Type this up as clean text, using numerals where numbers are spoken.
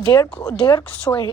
150